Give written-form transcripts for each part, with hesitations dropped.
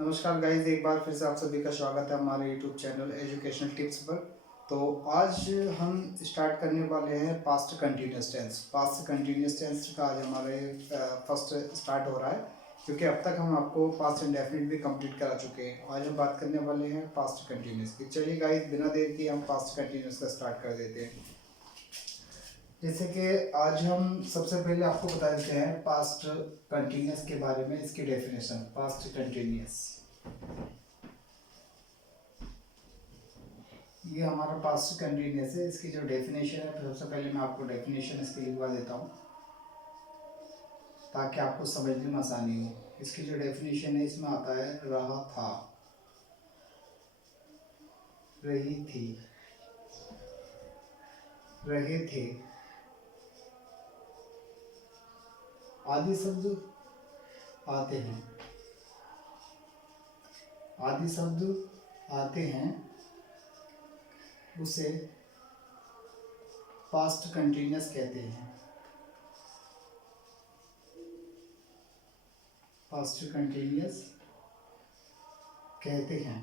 नमस्कार गाइज, एक बार फिर से आप सभी का स्वागत है हमारे यूट्यूब चैनल एजुकेशनल टिप्स पर। तो आज हम स्टार्ट करने वाले हैं past continuous tense. Past continuous tense का आज हमारे फर्स्ट स्टार्ट हो रहा है, क्योंकि अब तक हम आपको पास्ट इंडेफिनिट भी कंप्लीट करा चुके हैं। आज हम बात करने वाले हैं पास्ट कंटिन्यूस की। चलिए गाइज, बिना देर के हम पास्ट कंटिन्यूस का स्टार्ट कर देते हैं। जैसे कि आज हम सबसे पहले आपको बता देते हैं पास्ट कंटिन्यूस के बारे में, इसकी डेफिनेशन। पास्ट कंटिन्यूस, ये हमारा पास्ट कंटिन्यूस है। इसकी जो डेफिनेशन है, सबसे पहले मैं आपको डेफिनेशन इसकी लिखवा देता हूँ ताकि आपको समझने में आसानी हो। इसकी जो डेफिनेशन है, इसमें आता है रहा था, रही थी, रहे थे। आदि शब्द आते हैं, आदि शब्द आते हैं, उसे पास्ट कंटिन्यूस कहते हैं। पास्ट कंटिन्यूस कहते हैं।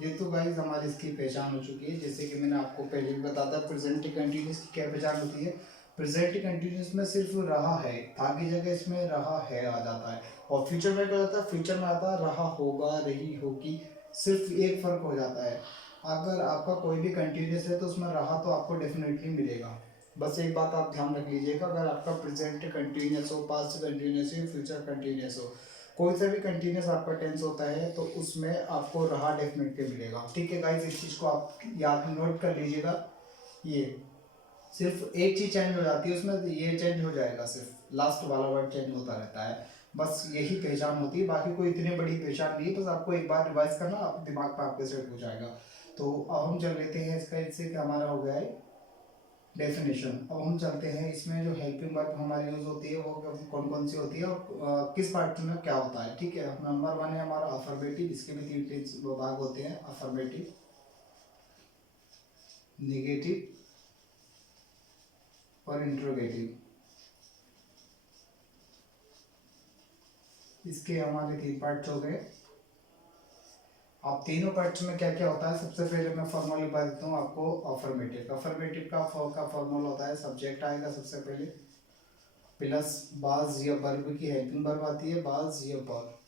ये तो गाइस हमारी इसकी पहचान हो चुकी है। जैसे कि मैंने आपको पहले भी बताया था, प्रेजेंट कंटिन्यूस की क्या पहचान होती है। प्रेजेंट कंटिन्यूस में सिर्फ रहा है, था की जगह इसमें रहा है आ जाता है। और फ्यूचर में क्या होता है, फ्यूचर में आता है रहा होगा, रही होगी। सिर्फ एक फर्क हो जाता है, अगर आपका कोई भी कंटिन्यूस है तो उसमें रहा तो आपको डेफिनेटली मिलेगा। बस एक बात आप ध्यान रख लीजिएगा, अगर आपका प्रेजेंट कंटिन्यूस हो, पास्ट कंटिन्यूस हो, फ्यूचर कंटिन्यूस हो, कोई सा भी कंटिन्यूस आपका टेंस होता है तो उसमें आपको रहा डेफिनेटली मिलेगा। ठीक है गाइस, इस चीज़ को आप याद नोट कर लीजिएगा। ये सिर्फ एक चीज़ चेंज हो जाती है उसमें, ये चेंज हो जाएगा, सिर्फ लास्ट वाला वर्ड चेंज होता रहता है। बस यही पहचान होती है, बाकी कोई इतनी बड़ी पहचान नहीं है। बस आपको एक बार रिवाइज करना, आप दिमाग पर आपके सेट हो जाएगा। तो अब हम चल लेते हैं इसका, इससे क्या हमारा हो गया है डेफिनेशन। अब हम चलते हैं इसमें जो हेल्पिंग वर्ब हमारी यूज होती है वो कौन कौन सी होती है और किस पार्ट में क्या होता है। ठीक है, नंबर वन है हमारा अफर्मेटिव। इसके भी तीन भाग होते हैं, अफर्मेटिव, नेगेटिव और इंट्रोगेटिव। इसके हमारे तीन पार्ट्स हो गए। अब तीनों पार्ट्स में क्या क्या होता है, सबसे पहले मैं फॉर्मूला बता देता हूँ आपको। अफर्मेटिव, अफर्मेटिव का फॉर्मूला होता है, सब्जेक्ट आएगा सबसे पहले, प्लस बाज या वर्ब की हेल्पिंग वर्ब आती है, बाज या वर्ब,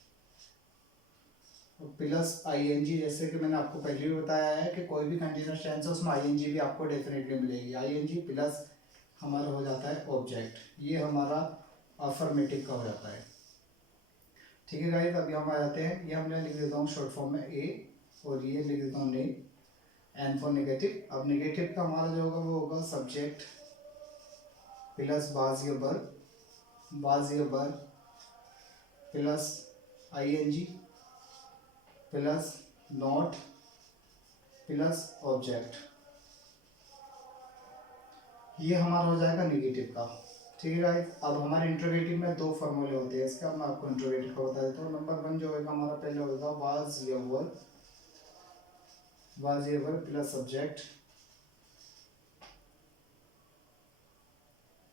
प्लस आईएनजी। जैसे कि मैंने आपको पहले भी बताया है कि कोई भी कंटीन्यूअस टेंस है उसमें आईएनजी भी आपको डेफिनेटली मिलेगी। आईएनजी प्लस हमारा हो जाता है ऑब्जेक्ट। ये हमारा अफर्मेटिव का हो जाता है। ठीक है गाइस, अभी हम आ जाते हैं, ये हमने लिख देता हूँ शॉर्ट फॉर्म में ए, और ये लिख देता हूँ ने, एन फॉर नेगेटिव। अब नेगेटिव का हमारा जो होगा वो होगा सब्जेक्ट प्लस बाज या वर्ब, बाज या verb plus ING plus not plus object. ये हमारा हो जाएगा नेगेटिव का। ठीक है गाइस, अब हमारे इंट्रोगेटिव में दो फॉर्मूले होते हैं इसका, मैं आपको इंट्रोगेटिव का बता देता हूँ। नंबर वन जो होगा हमारा पहले होगा वाज या वर्ब, वाज या वर्ब प्लस सब्जेक्ट।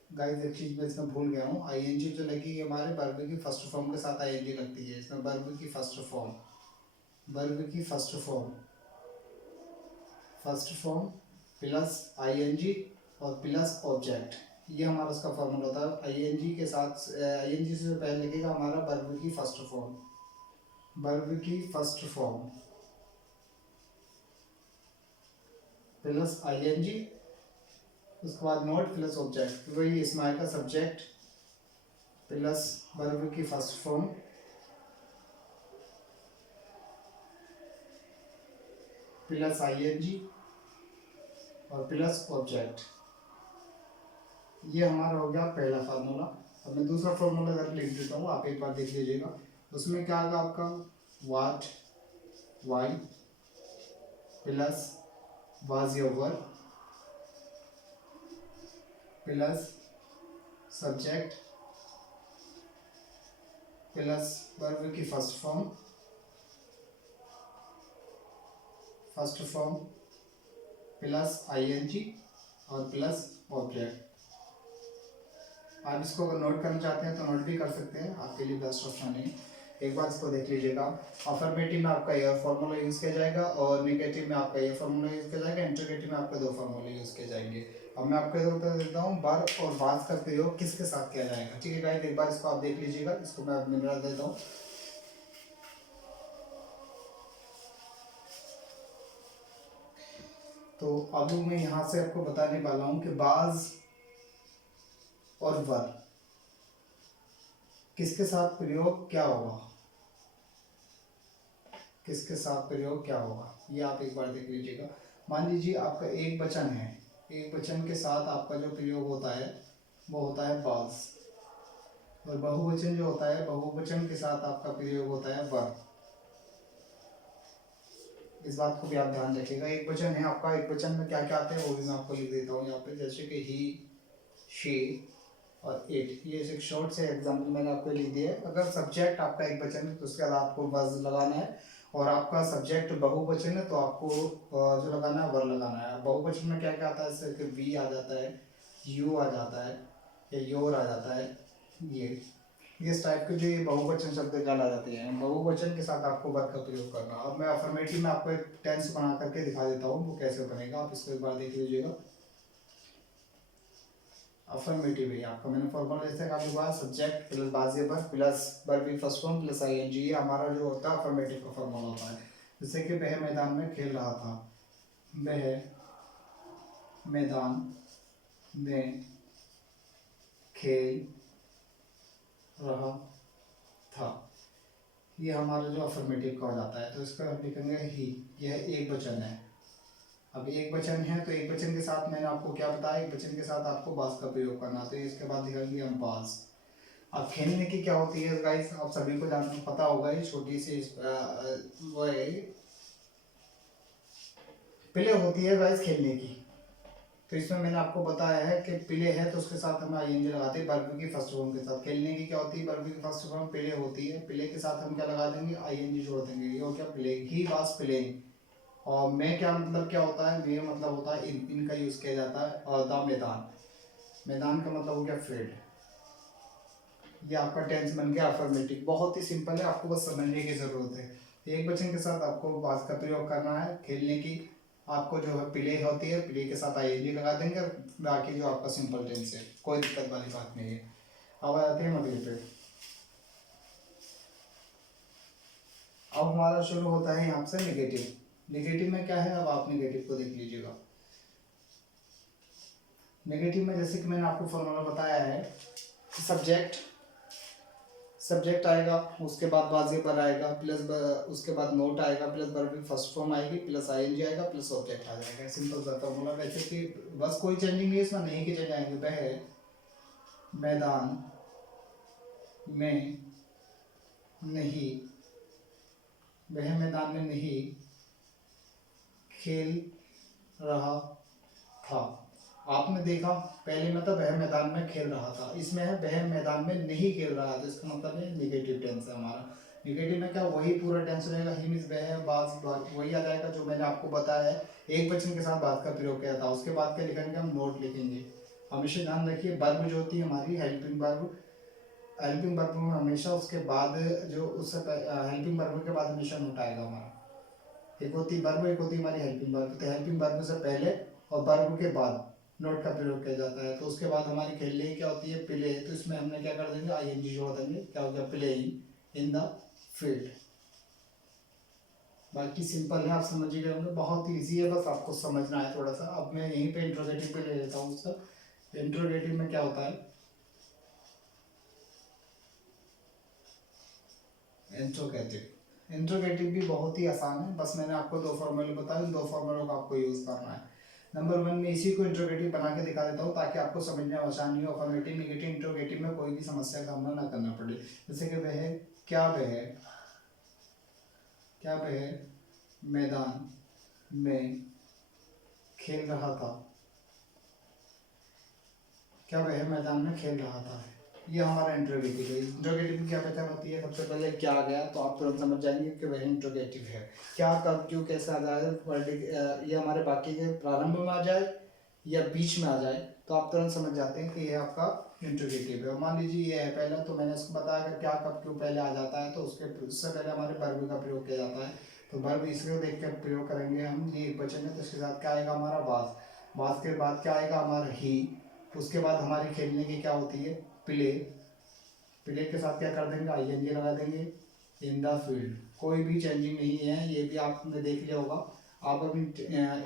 गाइस एक चीज मैं इसमें भूल गया हूँ, आईएनजी जो लगी हमारे वर्ब की फर्स्ट फॉर्म के साथ आईएनजी लगती है इसमें। वर्ब की फर्स्ट फॉर्म, वर्ब की first form, first form plus ING और प्लस ऑब्जेक्ट। ये हमारा उसका फॉर्मूला होता है। आईएनजी के साथ, आईएनजी से पहले लगेगा हमारा वर्ब की फर्स्ट फॉर्म, वर्ब की फर्स्ट फॉर्म प्लस आईएनजी, उसके बाद नोट प्लस ऑब्जेक्ट। वही इसमें आएगा सब्जेक्ट प्लस वर्ब की फर्स्ट फॉर्म प्लस आईएनजी और प्लस ऑब्जेक्ट। ये हमारा हो गया पहला फार्मूला। अब मैं दूसरा फार्मूला अगर लिख देता हूँ, आप एक बार देख लीजिएगा। उसमें क्या आएगा आपका, वाट, वाई प्लस वाज या verb plus subject plus verb की first form, first form plus ING और प्लस ऑब्जेक्ट। आप इसको अगर नोट करना चाहते हैं तो नोट भी कर सकते हैं, आपके लिए बेस्ट ऑप्शन है। एक बार इसको देख लीजिएगा। अफर्मेटिव में आपका ये फॉर्मूला यूज़ किया जाएगा और नेगेटिव में आपका ये फॉर्मूला यूज़ किया जाएगा, इंट्रोगेटिव में आपके दो फॉर्मूले यूज़ किए जाएंगे। अब मैं आपको उत्तर देता हूँ बर और बाज का प्रयोग किसके साथ किया जाएगा। ठीक है गाइस, एक बार इसको आप देख लीजिएगा, इसको मैं मिला देता हूँ। तो अब मैं यहाँ से आपको बताने वाला हूँ कि बाज और वर किसके साथ प्रयोग क्या होगा, किसके साथ प्रयोग क्या होगा, ये आप एक बार देख लीजिएगा। मान लीजिए आपका एक वचन है, एक वचन के साथ आपका जो प्रयोग होता है वो होता है बाज, और बहुवचन जो होता है बहुवचन के साथ आपका प्रयोग होता है वर। इस बात को भी आप ध्यान रखिएगा। एक वचन है आपका, एक वचन में क्या क्या आते हैं वो भी मैं आपको लिख देता हूँ यहाँ पे, जैसे कि ही, शी और इट। ये एक शॉर्ट से एग्जाम्पल मैंने आपको लिख दिया है। अगर सब्जेक्ट आपका एक वचन है तो उसके बाद आपको बज लगाना है, और आपका सब्जेक्ट बहुवचन है तो आपको जो लगाना है वर लगाना है। बहुवचन में क्या क्या आता है, जैसे कि वी आ जाता है, यू आ जाता है, या योर आ जाता है, ये इस टाइप के जो ये बहुवचन शब्द कहला जाते हैं। बहुवचन के साथ आपको वर्ब का प्रयोग करना। अब मैं अफर्मेटिव में आपको एक टेंस बना करके दिखा देता हूँ वो कैसे बनेगा, आप इसको एक बार देख लीजिएगा। अफर्मेटिव है आपका, मैंने फॉर्मूला जैसे काफी बार सब्जेक्ट प्लस बाजी verb plus verb in first form plus ING, ये हमारा जो होता है अफर्मेटिव का फॉर्मूला होता है। जैसे कि वह मैदान में खेल रहा था, वह मैदान में खेल रहा था, ये हमारा जो अफर्मेटिव का हो जाता है। तो इसका हम लिखेंगे ही, यह एक वचन है। अब एक वचन है तो एक वचन के साथ मैंने आपको क्या बताया, एक वचन के साथ आपको बास का प्रयोग करना, तो इसके बाद लिखेंगे हम बास। अब खेलने की क्या होती है गाइस, आप सभी को जानना पता होगा, ये छोटी सी वो है, प्ले होती है गाइस खेलने की। तो इसमें मैंने आपको बताया है कि प्ले है तो उसके साथ हम आईएनजी लगाते हैं वर्ब की फर्स्ट फॉर्म के साथ। खेलने की क्या होती है, वर्ब की फर्स्ट फॉर्म प्ले होती है, प्ले के साथ हम क्या लगा देंगे, आईएनजी जोड़ देंगे। ये हो क्या, प्ले, ही वाज प्लेइंग। और मैं क्या मतलब क्या होता है, मे मतलब होता है इनका यूज किया जाता है। और द मैदान, मैदान का मतलब हो गया फील्ड। ये आपका टेंस बन गया अफर्मेटिव। बहुत ही सिंपल है, आपको बस समझने की जरूरत है। एक वचन के साथ आपको बात का प्रयोग करना है। खेलने की आपको जो है प्ले होती है, प्ले के साथ आईएनजी लगा देंगे, बाकी जो आपका सिंपल टेंस है, कोई दिक्कत वाली बात नहीं है। अब आ जाते हैं अगले पे। अब हमारा शुरू होता है यहाँ से नेगेटिव। नेगेटिव में क्या है, अब आप नेगेटिव को देख लीजिएगा। नेगेटिव में जैसे कि मैंने आपको फॉर्मूला बताया है, सब्जेक्ट, सब्जेक्ट आएगा, उसके बाद बाजी पर आएगा, प्लस उसके बाद नोट आएगा, प्लस वर्ब फर्स्ट फॉर्म आएगी, प्लस आईएनजी आएगा, प्लस ऑब्जेक्ट आ जाएगा। सिंपल सा फॉर्मूला। वैसे कि बस कोई चेंजिंग नहीं है इसमें, नहीं के चेंज आएंगे। वह मैदान में नहीं, वह मैदान में नहीं खेल रहा था। आपने देखा पहले में तो वह मैदान में खेल रहा था, इसमें है वह मैदान में नहीं खेल रहा था, इसका मतलब है निगेटिव टेंस है हमारा। निगेटिव में क्या, वही पूरा टेंस रहेगा, ही मींस वह, बात वही आ जाएगा जो मैंने आपको बताया है। एक वचन के साथ बात का प्रयोग किया था। उसके बाद क्या लिखेंगे, हम नोट लिखेंगे। हमेशा ध्यान रखिए, वर्ब जो होती है हमारी हेल्पिंग वर्ब, हेल्पिंग वर्ब में हमेशा उसके बाद जो उससे हेल्पिंग वर्ब के बाद हमेशा नोट आएगा हमारा। एक होती वर्ब, एक होती हमारी हेल्पिंग वर्ब। तो हेल्पिंग वर्ब से पहले और वर्ब के बाद नोट का प्रयोग किया जाता है। तो उसके बाद हमारी खेलने की क्या होती है, प्ले, तो इसमें हमने क्या कर देंगे, आईएनजी जोड़ देंगे, क्या हो गया, प्लेइंग इन द फील्ड। बाकी सिंपल है, आप समझ ही गए होंगे, बहुत इजी है, बस आपको समझना है थोड़ा सा। अब मैं यहीं पे इंट्रोगेटिव पे ले लेता हूँ उसका। इंट्रोगेटिव में क्या होता है, इंट्रोगेटिव, इंट्रोगेटिव भी बहुत ही आसान है। बस मैंने आपको दो फॉर्मूले बताए, उन दो फॉर्मूलों का आपको यूज करना है। नंबर 1 में इसी को इंट्रोगेटिव बना के दिखा देता हूँ ताकि आपको समझने में आसानी हो। अफर्मेटिव, नेगेटिव, इंट्रोगेटिव में कोई भी समस्या का सामना ना करना पड़े। जैसे कि वह क्या, वह क्या, वह मैदान में खेल रहा था, क्या वह मैदान में खेल रहा था, ये हमारा इंट्रोगेटिव है। इंट्रोगेटिव की क्या पहचान होती है, सबसे पहले क्या आ गया तो आप तुरंत समझ जाएंगे कि वह इंट्रोगेटिव है। क्या, कब, क्यों, कैसे आ जाए, ये हमारे वाक्य के प्रारंभ में आ जाए या बीच में आ जाए, तो आप तुरंत समझ जाते हैं कि यह आपका इंट्रोगेटिव है। मान लीजिए ये है पहला, तो मैंने इसको बताया कि क्या कब क्यों पहले आ जाता है, तो उससे पहले हमारे वर्ब का प्रयोग किया जाता है। तो वर्ब इसको देख कर प्रयोग करेंगे हम। ये एकवचन है तो इसके साथ क्या आएगा हमारा वाज। वाज के बाद क्या आएगा हमारा ही। उसके बाद हमारी खेलने की क्या होती है प्ले। प्ले के साथ क्या कर देंगे आईएनजी लगा देंगे। इन द फील्ड कोई भी चेंजिंग नहीं है, ये भी आपने देख लिया होगा। आप अभी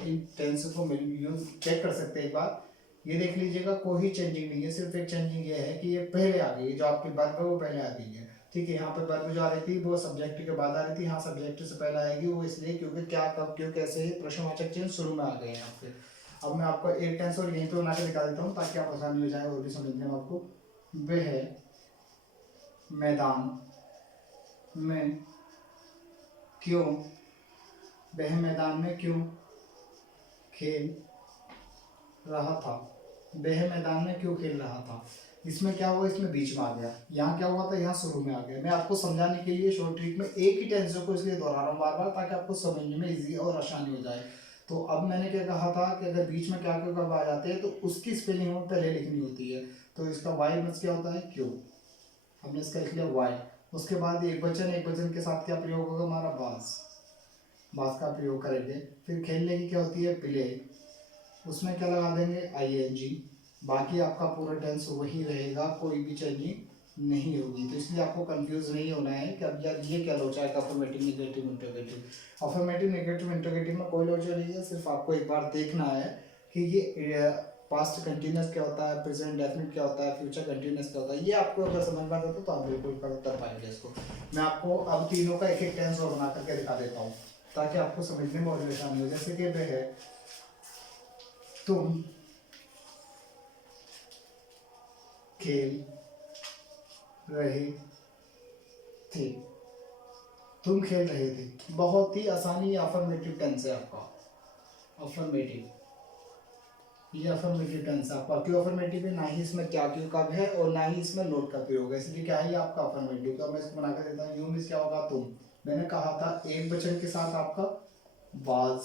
इन टेंस को यूज चेक कर सकते हैं एक बार। ये देख लीजिएगा कोई चेंजिंग नहीं है, सिर्फ एक चेंजिंग ये है कि ये पहले आ गई है, जो आपकी वर्ब है वो पहले आ गई है। ठीक है, यहाँ पे वर्ब जो आ रही थी वो सब्जेक्ट के बाद आ रही थी, यहाँ सब्जेक्ट से पहले आएगी। वो इसलिए क्योंकि क्या कब क्यों कैसे प्रश्नवाचक चिन्ह शुरू में आ गए हैं यहाँ पे। अब मैं आपको एक टेंस और यहीं पे बना के दिखा देता हूँ ताकि आप आसानी हो जाए और भी समझने में आपको। वह मैदान में क्यों, वह मैदान में क्यों खेल रहा था। वह मैदान में क्यों खेल रहा था, इसमें क्या हुआ, इसमें बीच में आ गया। यहाँ क्या हुआ था, यहाँ शुरू में आ गया। मैं आपको समझाने के लिए शॉर्ट ट्रिक में एक ही टेंस को इसलिए दोहरा रहा हूँ बार बार, ताकि आपको समझने में इजी और आसानी हो जाए। तो अब मैंने क्या कहा था कि अगर बीच में क्या क्यों कब आ जाते हैं तो उसकी स्पेलिंग हमें पहले लिखनी होती है। तो इसका वाई मीन्स क्या होता है क्यों, हमने इसका लिख लिया वाई। उसके बाद एक वचन के साथ क्या प्रयोग होगा हमारा बास। बास का प्रयोग करेंगे। फिर खेलने की क्या होती है प्ले, उसमें क्या लगा देंगे आईएनजी। बाकी आपका पूरा टेंस वही रहेगा, कोई भी चेंजिंग नहीं होगी। तो इसलिए आपको कंफ्यूज नहीं होना है कि अब यार ये क्या लोचा है affirmative negative interrogative. Affirmative negative interrogative में कोई लोचा नहीं है, सिर्फ आपको एक बार देखना है कि ये पास्ट कंटिन्यूस क्या होता है, प्रेजेंट डेफिनिट क्या होता है, फ्यूचर कंटिन्यूस क्या होता है। ये आपको अगर समझ में आता तो आप बिल्कुल कर पाएंगे इसको। मैं आपको अब तीनों का एक एक टेंस और बना करके दिखा देता हूँ ताकि आपको समझने में और आसानी हो। जैसे कि वह है तुम खेल रहे थे, तुम खेल रहे थे, बहुत ही आसानी। अफर्मेटिव टेंस है आपका, अफर्मेटिव, ये अफर्मेटिव टेंस है आपका। क्यों अफर्मेटिव है, ना ही इसमें क्या क्यों कब है और ना ही इसमें नोट का प्रयोग है, इसलिए क्या है ये आपका अफर्मेटिव। तो मैं इसको बना कर देता हूँ। यू मीन्स क्या होगा तुम। मैंने कहा था एक वचन के साथ आपका वाज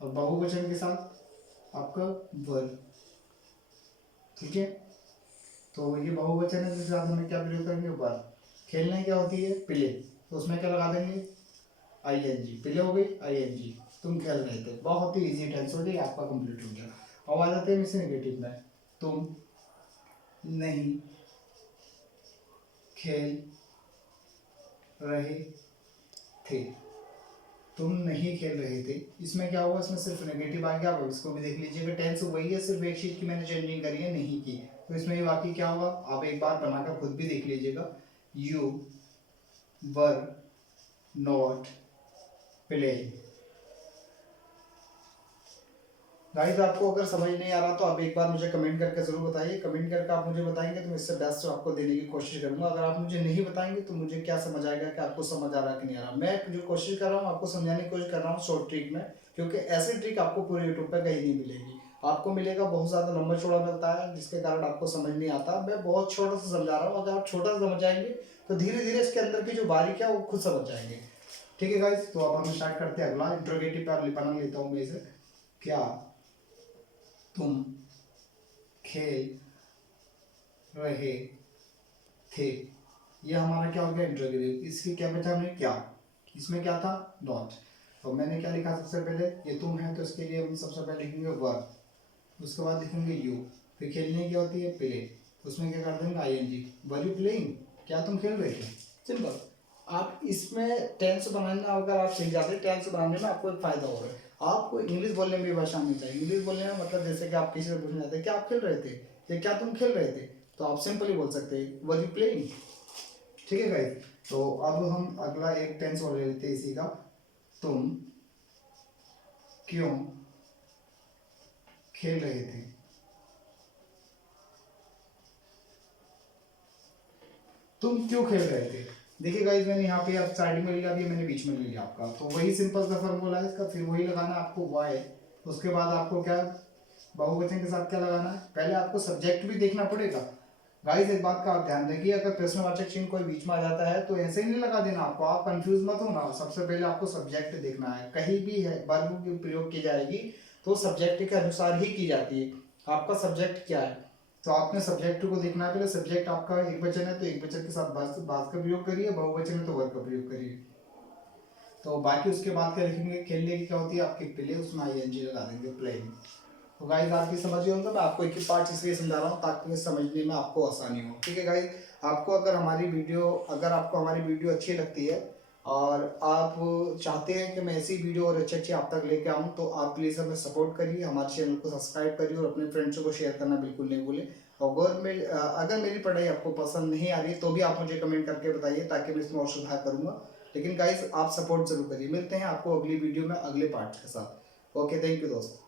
और बहुवचन के साथ आपका वर। ठीक है, तो ये बहुवचन है जिसके साथ हमें क्या प्रयोग करेंगे वर। खेलने क्या होती है प्ले, तो उसमें क्या लगा देंगे आईएनजी। प्ले हो गई आईएनजी, तुम खेल रहे थे। बहुत ही इजी टेंस हो गया आपका, कंप्लीट हो गया। अब आ जाते हैं इसे नेगेटिव में। तुम नहीं खेल रहे थे, तुम नहीं खेल रहे थे, इसमें क्या हुआ, इसमें सिर्फ नेगेटिव आ गया। अब इसको भी देख लीजिएगा, टेंस वही है, सिर्फ एक शीट की मैंने चेंजिंग करी है नहीं की। तो इसमें ये बाकी क्या होगा आप एक बार बनाकर खुद भी देख लीजिएगा। You were not playing. Guys आपको अगर समझ नहीं आ रहा तो आप एक बार मुझे कमेंट करके जरूर बताइए। कमेंट करके आप मुझे बताएंगे तो मैं इससे बेस्ट आपको देने की कोशिश करूंगा। अगर आप मुझे नहीं बताएंगे तो मुझे क्या समझ आएगा कि आपको समझ आ रहा है कि नहीं आ रहा। मैं जो कोशिश कर रहा हूँ आपको समझाने की कोशिश कर रहा हूँ शॉर्ट ट्रिक में, क्योंकि ऐसी ट्रिक आपको पूरे यूट्यूब पर कहीं नहीं मिलेगी। आपको मिलेगा बहुत ज़्यादा लंबा चौड़ा मिलता है, जिसके कारण आपको समझ नहीं आता। मैं बहुत छोटा सा समझा रहा हूँ, अगर आप छोटा सा समझ जाएंगे तो धीरे धीरे इसके अंदर की जो बारीक है वो खुद समझ जाएंगे। ठीक है गाइस, तो अब हम स्टार्ट करते हैं। अगला इंट्रोगेटिव पर बना लेता हूँ मैं इसे। क्या तुम खेल रहे थे, ये हमारा क्या हो गया इंट्रोगेटिव। इसकी क्या पहचान है क्या, इसमें क्या था नॉट। तो मैंने क्या लिखा सबसे पहले, ये तुम है तो इसके लिए हम सबसे पहले लिखेंगे वर, उसके बाद लिखेंगे यू। फिर खेलने क्या होती है प्ले, उसमें क्या कर देंगे आईएनजी। वर यू प्लेइंग, क्या तुम खेल रहे थे। सिंपल। आप इसमें टेंस बनाना अगर आप सीख जाते हैं, टेंस बनाने में आपको एक फायदा हो रहा है, आपको इंग्लिश बोलने में भी भाषा मिलता है। इंग्लिश बोलने में मतलब जैसे कि आप किसी से पूछना चाहते हैं क्या आप खेल रहे थे या क्या तुम खेल रहे थे, तो आप सिंपल ही बोल सकते हैं वर यू प्लेइंग। ठीक है गाइस, तो अब हम अगला एक टेंस और ले लेते हैं इसी का। तुम क्यों खेल रहे थे, तुम क्यों खेल रहे थे। देखिए गाइस मैंने यहाँ पे आप स्टार्टिंग में लिया, अभी मैंने बीच में ले लिया आपका, तो वही सिंपल सा फॉर्मूला है इसका। फिर वही लगाना है आपको वाई, उसके बाद आपको क्या बहुवचन के साथ क्या लगाना है, पहले आपको सब्जेक्ट भी देखना पड़ेगा। गाइस एक बात का आप ध्यान रखिए, अगर प्रश्नवाचक चिन्ह कोई बीच में आ जाता है तो ऐसे ही नहीं लगा देना आपको, आप कंफ्यूज मत होना। सबसे पहले आपको सब्जेक्ट देखना है, कहीं भी है वर्ब की प्रयोग की जाएगी तो सब्जेक्ट के अनुसार ही की जाती है। आपका सब्जेक्ट क्या है, तो आपने सब्जेक्ट को देखना है। पहले सब्जेक्ट आपका एक वचन है तो एक वचन के साथ बात का प्रयोग करिए, बहुवचन है तो वर्ब का प्रयोग करिए। तो बाकी उसके बाद क्या लिखेंगे, खेलने की क्या होती है आपके प्ले, उसमें ING लगा देंगे, प्लेइंग। तो गाइस आपकी समझिए होगा, मैं आपको एक ही पार्ट इसलिए समझा रहा हूँ ताकि समझने में आपको आसानी हो। ठीक है गाइस, आपको अगर आपको हमारी वीडियो अच्छी लगती है और आप चाहते हैं कि मैं ऐसी वीडियो और अच्छी अच्छी आप तक लेके आऊँ, तो आप प्लीज़ हमें सपोर्ट करिए, हमारे चैनल को सब्सक्राइब करिए और अपने फ्रेंड्सों को शेयर करना बिल्कुल नहीं भूलें। और अगर मेरी पढ़ाई आपको पसंद नहीं आ रही तो भी आप मुझे कमेंट करके बताइए ताकि मैं इसमें और सुधार करूँगा। लेकिन गाइस आप सपोर्ट जरूर करिए। मिलते हैं आपको अगली वीडियो में अगले पार्ट के साथ। ओके, थैंक यू दोस्त।